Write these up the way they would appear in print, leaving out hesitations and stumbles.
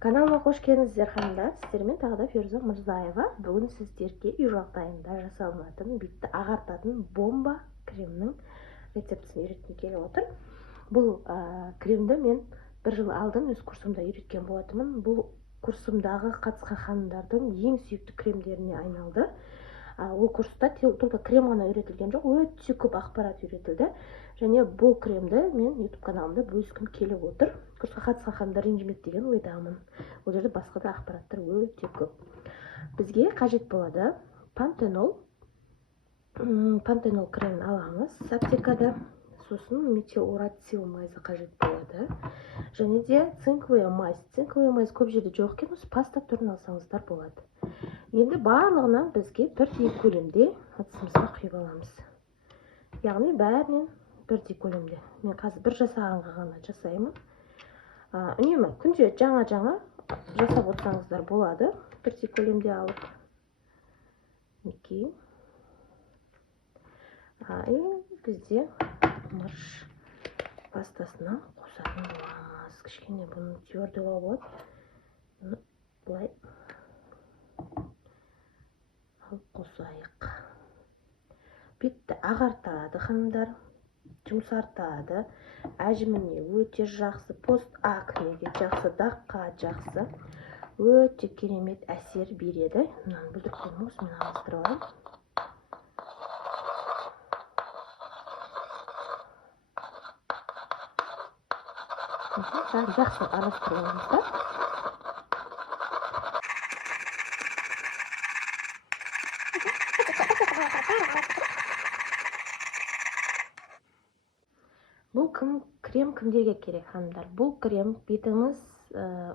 Каналыма қош келдіңіздер ханымдар. Сіздермен тағы да Феруза Мырзаева. Бүгін сіздерге үй жағдайында жасалынатын бетті ағартатын бомба кремнің рецептісін үйреткім келіп отыр. Бұл кремді мен бір жыл алдын өз курсымда үйреткен болатынмын. Бұл курсымдағы қатысқан ханымдардың ең сүйікті кремдеріне айналды. Ол курста только крем ғана үйретілген жоқ, өте көп ақпарат үйретілді. Және бұл кремді мен YouTube каналымда бөліскім келіп отыр. Курсқа қатысқан ханымдар ренжімейді деген ойдамын. Ол жерде басқа да ақпараттар өте көп. Бізге қажет болады пантенол кремін аламыз аптекада. Сосын метеорацил майзы қажет болады. Және де цинковая мазь. Цинковая мазь көп жерде жоқ екен, осы паста түрін алсаңыздар болады. Енді барлығынан бізге бірдей көлемде ыдысымызға құйып аламыз. Яғни бәрінен бірдей көлемде. Мен қазір бір жасағанға ғана жасаймын. Үнемі күнде жаңа жасап отырсаңыздар болады. Бірдей көлемде алып. Мінекей. Бізде мырыш пастасына қосатын боламыз. Кішкене бұны твердыйлау болады. Бұлай алып қосайық. Бетті ағартады ханымдар, жұмсартады. Әжіміне өте жақсы, пост-акнеге жақсы, даққа жақсы. Өте керемет әсер береді. Мынаны бүлдіріп қоймыз, мен араластырып аламын. Жақсы араластырып аламыз. Бұл крем кімдерге керек ханымдар? Бұл крем бетіңіз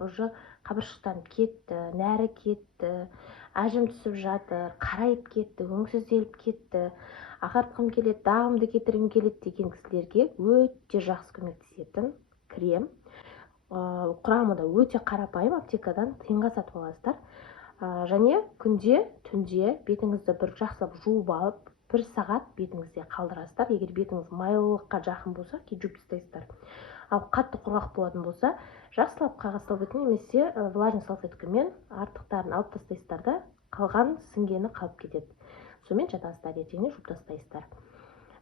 уже қабыршықтан кетті, нәрі кетті, әжім түсіп жатыр, қарайып кетті, өңсізделіп кетті, ағартқым келеді, дағымды кетіргім келеді деген кісілерге өте жақсы көмектесетін крем. Құрамы да өте қарапайым, аптекадан тиынға сатып аласыздар. Және күнде, түнде бетіңізді бір жақсылап жуып алып, 1 сағат бетіңізде қалдырасыздар. Егер бетіңіз майлылыққа жақын болса, жуып тастайсыздар. Ал қатты құрғақ болатын болса, жақсылап қағаз салфеткамен немесе влажный салфеткамен артықтарын алып тастайсыздар да, қалған сіңгені қалып кетеді. Сонымен жатасыздар, ертеңіне жуып тастайсыздар.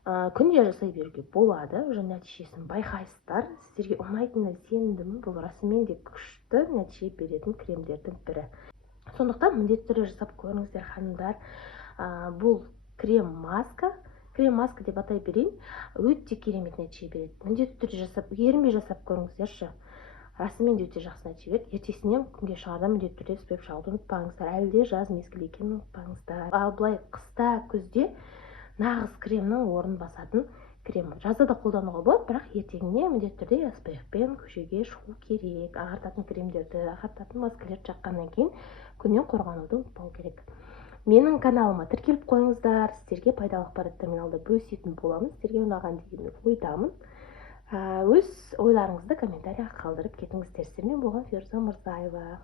Күнде жасай беруге болады, уже нәтижесін байқайсыздар. Сіздерге ұнайтынына сенімдімін. Бұл расымен де күшті нәтиже беретін кремдердің бірі. Сондықтан міндетті түрде жасап көріңіздер ханымдар. Бұл крем-маска деп атай берейін, өте керемет нәтиже береді. Міндетті түрде жасап, ерінбей жасап көріңіздерші. Расымен де өте жақсы нәтиже береді. Ертесінен күнге шығарда міндетті түрде спрей шағуды ұмытпаңыздар. Әлі де жаз мезгілі екенін ұмытпаңыздар. Ал былай қыста, күзде нағыз кремнің орнын басатын крем. Жазда да қолдануға болады, бірақ ертеңіне міндетті түрде SPF-пен көшеге шығу керек. Ағартатын кремдерді, ағартатын маскалерді жаққаннан кейін күннен қорғануды ұмытпау керек. Менің каналыма тіркеліп қойыңыздар, сіздерге пайдалы ақпараттармен алда бөлісетін боламын. Сіздерге ұнаған деген ойдамын. Өз ойларыңызды комментарияға қалдырып кетіңіздер. Сіздермен болған Феруза Мырзаева.